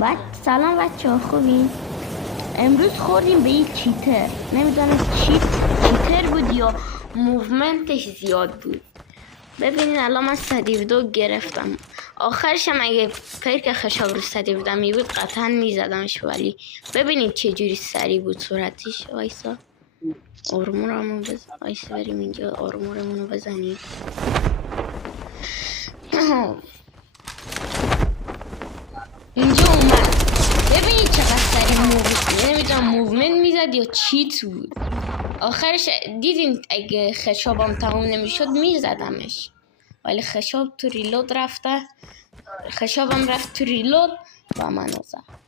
بعد سلام بچه ها خوبین؟ امروز خوردیم به یک چیتر، نمیدونم چیتر بود یا موومنتش زیاد بود. ببینین الان من 102 گرفتم. آخرشم اگه پرک خشاب رو 117 می بود قطعا میزدمش، ولی ببینید چه جوری سری بود صورتش. وایسا آرمورمون وایسا بریم اینجا آرمورمون رو بزنیم. اینجا اومد، ببینید چقدر سری نمیدونم موومنت میزد یا چیت بود. آخرش دیدین اگه خشابم تموم نمیشد میزدمش، ولی خشاب تو ریلود رفته، خشابم رفت تو ریلود و منو زد.